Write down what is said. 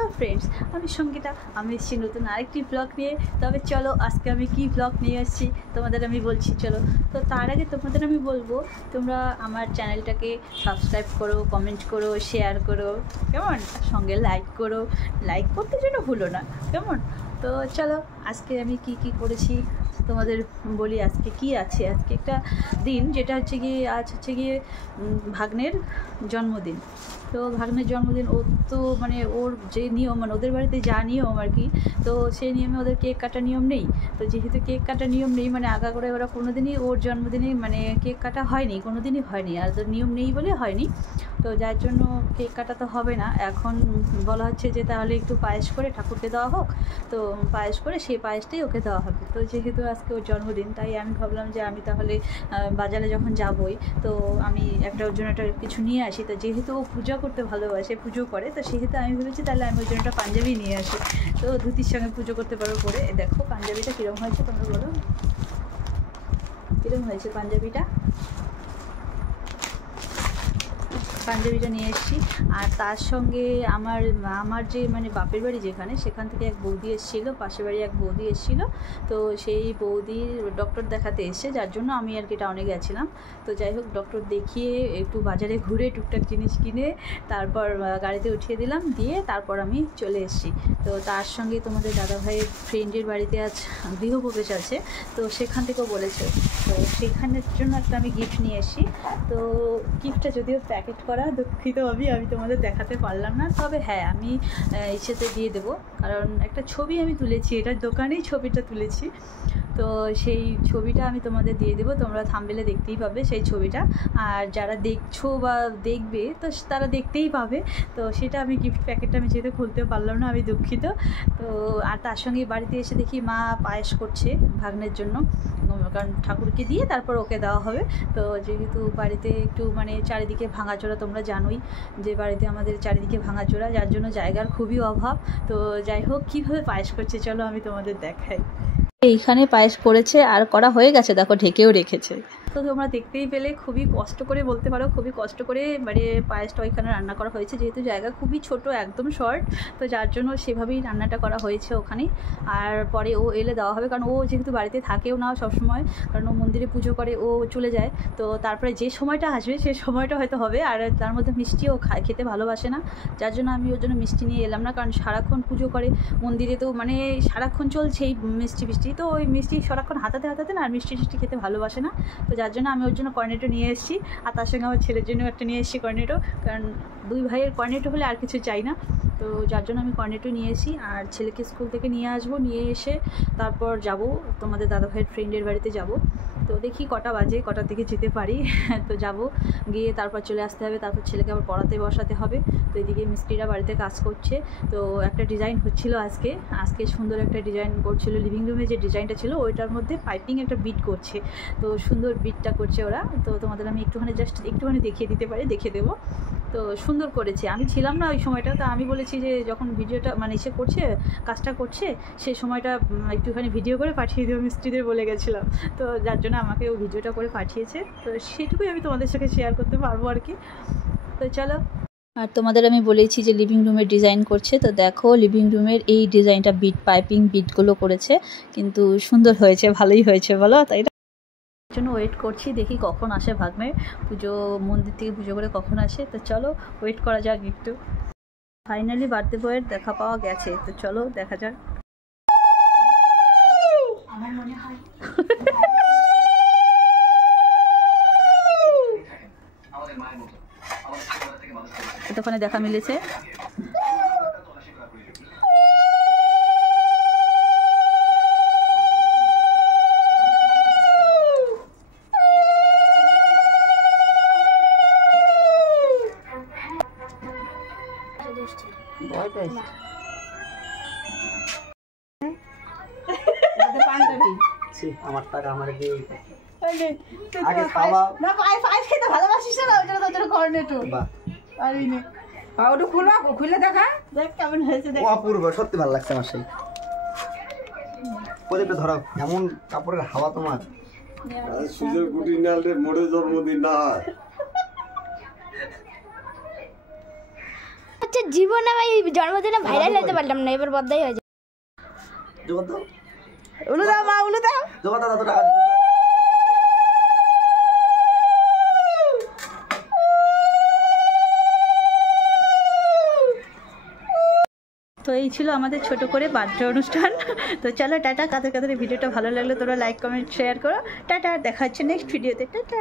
Hello friends, আমি সঙ্গীতা। আমি এসেছি নতুন আরেকটি ব্লগ নিয়ে। তবে চলো আজকে আমি কি ব্লগ নিয়ে আসছি তোমাদের আমি বলছি। চলো, তো তার আগে তোমাদের আমি বলবো তোমরা আমার চ্যানেলটাকে সাবস্ক্রাইব করো, কমেন্ট করো, শেয়ার করো, কেমন? সঙ্গে লাইক করো, লাইক করতে যেন ভুলো না, কেমন? তো চলো আজকে আমি কি করেছি তোমাদের বলি। আজকে কি আছে, আজকে একটা দিন যেটা হচ্ছে গিয়ে আজ হচ্ছে গিয়ে ভাগ্নের জন্মদিন। তো ভাগ্নের জন্মদিন, ও তো মানে ওর যে নিয়ম, মানে ওদের বাড়িতে যা নিয়ম আর কি, তো সেই নিয়মে ওদের কেক কাটার নিয়ম নেই। তো যেহেতু কেক কাটার নিয়ম নেই, মানে আগা করে ওরা কোনো দিনই ওর জন্মদিনে মানে কেক কাটা হয়নি, কোনো দিনই হয়নি, আর ওদের নিয়ম নেই বলে হয়নি। তো যার জন্য কেক কাটা তো হবে না। এখন বলা হচ্ছে যে তাহলে একটু পায়েস করে ঠাকুরকে দেওয়া হোক। তো পায়েস করে সেই পায়েসটাই ওকে দেওয়া হবে। তো যেহেতু আজকে ওর জন্মদিন, তাই আমি ভাবলাম যে আমি তাহলে বাজারে যখন যাবই, তো আমি ওর জন্য একটা কিছু নিয়ে আসি। তো যেহেতু ও পূজা করতে ভালোবাসে, পুজো করে, তো সেহেতু আমি ভেবেছি তাহলে আমি ওর জন্য একটা পাঞ্জাবি নিয়ে আসি। তো ধুতির সঙ্গে পুজো করতে পারবো পরে। দেখো পাঞ্জাবিটা কীরকম হয়েছে, তোমরা বলো কীরকম হয়েছে পাঞ্জাবিটা। পাঞ্জাবিটা নিয়ে এসেছি। আর তার সঙ্গে আমার যে মানে বাপের বাড়ি যেখানে, সেখান থেকে এক বৌদি এসেছিলো, পাশের বাড়ি এক বৌদি এসেছিলো। তো সেই বৌদির ডক্টর দেখাতে এসছে, যার জন্য আমি আর কি টাউনে গেছিলাম। তো যাই হোক, ডক্টর দেখিয়ে একটু বাজারে ঘুরে টুকটাক জিনিস কিনে তারপর গাড়িতে উঠিয়ে দিলাম, দিয়ে তারপর আমি চলে এসেছি। তো তার সঙ্গে তোমাদের দাদাভাইয়ের ফ্রেন্ডের বাড়িতে আজ গৃহপ্রবেশ আছে, তো সেখান থেকেও বলেছে। তো সেখানের জন্য একটা আমি গিফট নিয়ে এসেছি। তো গিফটটা যদিও প্যাকেট করা, দুঃখিত আমি তোমাদের দেখাতে পারলাম না। তবে হ্যাঁ, আমি ইচ্ছেতে দিয়ে দেবো, কারণ একটা ছবি আমি তুলেছি, এটার দোকানেই ছবিটা তুলেছি। তো সেই ছবিটা আমি তোমাদের দিয়ে দেবো, তোমরা থাম্বনেলে দেখতেই পাবে সেই ছবিটা। আর যারা দেখছো বা দেখবে, তো তারা দেখতেই পাবে। তো সেটা আমি গিফট প্যাকেটটা আমি যেহেতু খুলতে পারলাম না, আমি দুঃখিত। তো আর তার সঙ্গে বাড়িতে এসে দেখি মা পায়েস করছে ভাগ্নের জন্য, কারণ ঠাকুরকে দিয়ে তারপর ওকে দেওয়া হবে। তো যেহেতু বাড়িতে একটু মানে চারিদিকে ভাঙাচোরা, তোমরা জানোই যে বাড়িতে আমাদের চারিদিকে ভাঙাচোরা, যার জন্য জায়গার খুবই অভাব। তো যাই হোক, কীভাবে পায়েস করছে চলো আমি তোমাদের দেখাই। এইখানে পায়েস করেছে আর করা হয়ে গেছে, দেখো ঢেকেও রেখেছে। তো তোমরা দেখতেই পেলে, খুবই কষ্ট করে বলতে পারো, খুবই কষ্ট করে মানে পায়েসটা ওইখানে রান্না করা হয়েছে। যেহেতু জায়গা খুবই ছোট, একদম শর্ট, তো যার জন্য সেভাবেই রান্নাটা করা হয়েছে ওখানে। আর পরে ও এলে দেওয়া হবে, কারণ ও যেহেতু বাড়িতে থাকেও না সবসময়, কারণ ও মন্দিরে পুজো করে, ও চলে যায়। তো তারপরে যে সময়টা আসবে সেই সময়টা হয়তো হবে। আর তার মধ্যে মিষ্টিও খেতে ভালোবাসে না, যার জন্য আমি ওর জন্য মিষ্টি নিয়ে এলাম না। কারণ সারাক্ষণ পুজো করে মন্দিরে, তো মানে সারাক্ষণ চলছে এই মিষ্টি, তো ওই মিষ্টি সারাক্ষণ হাতাতে না, আর মিষ্টি খেতে ভালোবাসে না। তো যার জন্য আমি ওর জন্য কর্নেটো নিয়ে এসেছি। আর তার সঙ্গে আমার ছেলের জন্য একটা নিয়ে এসেছি কর্নেটো, কারণ দুই ভাইয়ের কর্নেটো হলে আর কিছু চাই না। তো যার জন্য আমি কর্নেটো নিয়ে এসেছি। আর ছেলেকে স্কুল থেকে নিয়ে আসবো, নিয়ে এসে তারপর যাব তোমাদের দাদাভাইয়ের ফ্রেন্ডের বাড়িতে যাব। তো দেখি কটা বাজে, কটার দিকে যেতে পারি। তো যাব, গিয়ে তারপর চলে আসতে হবে। তারপর ছেলেকে আবার পড়াতে বসাতে হবে। তো এদিকে মিস্ত্রিরা বাড়িতে কাজ করছে। তো একটা ডিজাইন হচ্ছিলো আজকে সুন্দর একটা ডিজাইন করছিল। লিভিং রুমে যে ডিজাইনটা ছিল ওইটার মধ্যে পাইপিং একটা বিট করছে, তো সুন্দর বিটটা করছে ওরা। তো তোমাদের আমি একটুখানি দেখিয়ে দিতে পারি, দেখিয়ে দেবো। তো সুন্দর করেছে, আমি ছিলাম না ওই সময়টা। তো আমি বলেছি যে যখন ভিডিওটা মানে এসে করছে, কাজটা করছে, সেই সময়টা একটুখানি ভিডিও করে পাঠিয়ে দেবো মিস্ত্রিদের বলে গেছিলাম। তো যার জন্য আমাকে ও ভিডিওটা করে পাঠিয়েছে। তো সেটুকুই আমি তোমাদের সাথে শেয়ার করতে পারবো আর কি। তো চলো, আর তোমাদের আমি বলেছি যে লিভিং রুমের ডিজাইন করছে। তো দেখো লিভিং রুমের এই ডিজাইনটা পাইপিং বিটগুলো করেছে, কিন্তু সুন্দর হয়েছে, ভালোই হয়েছে বলো, তাই না? জন্য ওয়েট করছি, দেখি কখন আসে ভাগ্নে পুজো, মন্দির থেকে পুজো করে কখন আসে। তো চলো ওয়েট করা যাক একটু। ফাইনালি বার্থডে বয়ের দেখা পাওয়া গেছে, তো চলো দেখা যাক। আমার মনে হয় এতক্ষণে দেখা মিলেছে। আমার টাকা আমার দিয়ে আগে খাওয়া না, পায়েস খেতে ভালোবাসিস না, ওই জন্য তোর কর্নেটো আরে নে পাউডার খুলে দেখা, দেখ কেমন হয়েছে, দেখ অপূর্ব, সত্যি ভালো লাগছে আমার। সেই ওদেরটা ধরো, এমন কাপড়ের হাওয়া তোমার। সুজয় গুটি নালদের মোড়ে জন্মদিন না হয়। বছর জীবনে আমি জন্মদিনে ভাইরাল হতে পারলাম না, এবার বদ্দাই হয়েছে। জগৎ দাও, উলু দাও মা, উলু দাও। জগৎ দাও, টাকা দিতে তো এই ছিল আমাদের ছোট করে বার্থডে অনুষ্ঠান। তো চলো টাটা, কাদের কাদের ভিডিওটা ভালো লাগলে তোমরা লাইক কমেন্ট শেয়ার করো। টাটা, দেখা হচ্ছে নেক্সট ভিডিওতে। টাটা।